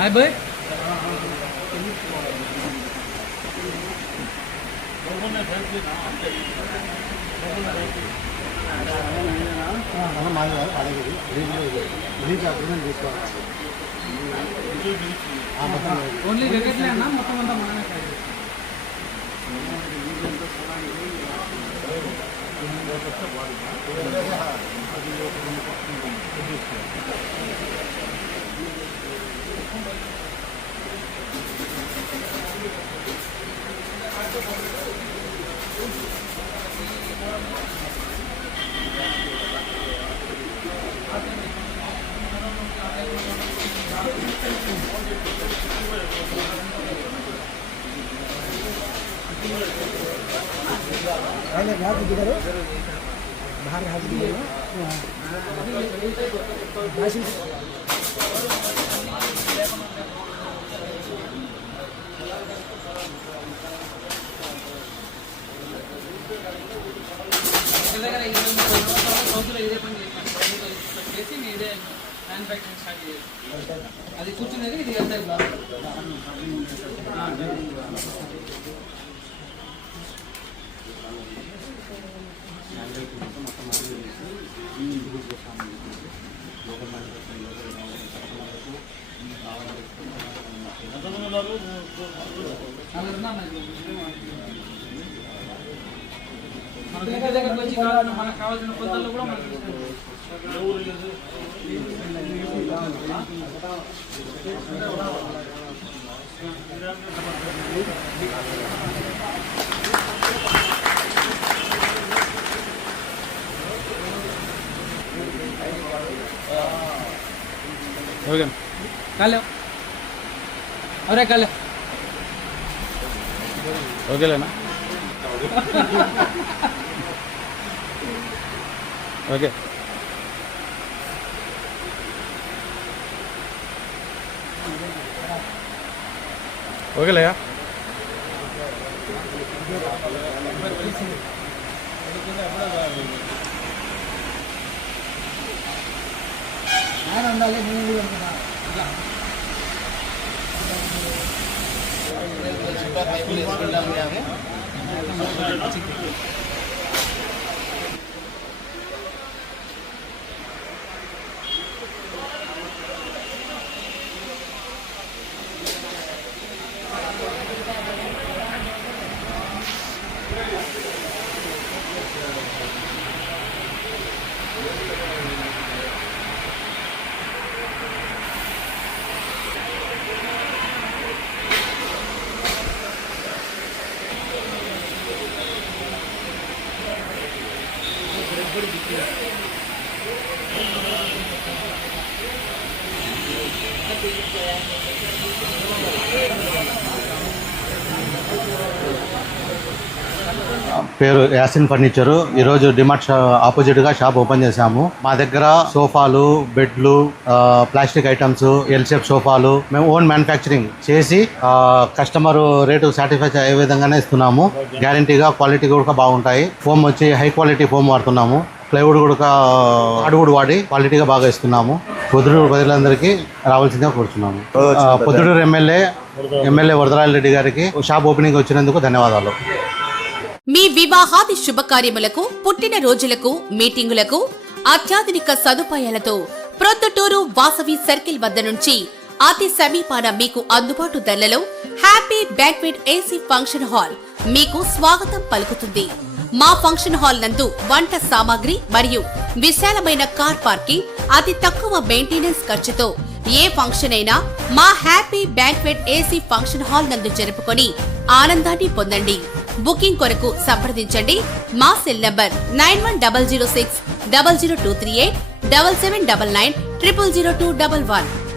Hai boy. Only wicket le na మొత్తం అంతా మనమే కాదు. पहले बाहर दिखाओ बाहर हाथ दिखाओ అది కూర్చునేది ఇది వెళ్తాయి మన దగ్గరకు వచ్చి మనకు కావాల్సిన పొందాల్లో కూడా మనకి ఓకే కాలే అరే కాలే ఓకేలేనా ఓకే ఓకేలేయా ఉండాలి పేరు యాసిన్ ఫర్నిచరు. ఈరోజు డిమార్ట్ ఆపోజిట్గా షాప్ ఓపెన్ చేశాము. మా దగ్గర సోఫాలు, బెడ్లు, ప్లాస్టిక్ ఐటమ్స్, ఎల్ షేప్ సోఫాలు మేము ఓన్ మ్యానుఫ్యాక్చరింగ్ చేసి కస్టమర్ రేటు సాటిస్ఫై అయ్యే విధంగానే ఇస్తున్నాము. గ్యారంటీగా క్వాలిటీ కూడా బాగుంటాయి. ఫోమ్ వచ్చి హై క్వాలిటీ ఫోమ్ వాడుతున్నాము. ప్లైవుడ్ కూడా హార్డ్వుడ్ వాడి క్వాలిటీగా బాగా ఇస్తున్నాము. పొద్దుటూరు ప్రజలందరికీ రావాల్సిందిగా కోరుతున్నాము. పొద్దుటూరు ఎమ్మెల్యే వరదరాజ రెడ్డి గారికి షాప్ ఓపెనింగ్ వచ్చినందుకు ధన్యవాదాలు. మీ వివాహాది శుభకార్యములకు, పుట్టిన రోజులకు, మీటింగులకు అత్యాధునిక సదుపాయాలతో ప్రొద్దుటూరు వాసవి సర్కిల్ వద్ద నుంచి అతి సమీపాన మీకు అందుబాటు ధరలలో happy banquet AC function hall మీకు స్వాగతం పలుకుతుంది. మా ఫంక్షన్ హాల్ నందు వంట సామాగ్రి మరియు విశాలమైన కార్ పార్కింగ్, అతి తక్కువ మెయింటెనెన్స్ ఖర్చుతో ఏ ఫంక్షన్ అయినా మా happy banquet AC function hall నందు జరుపుకొని ఆనందాన్ని పొందండి. బుకింగ్ కొరకు సంప్రదించండి. మా సెల్ నంబర్ 9100600238 7799 000211.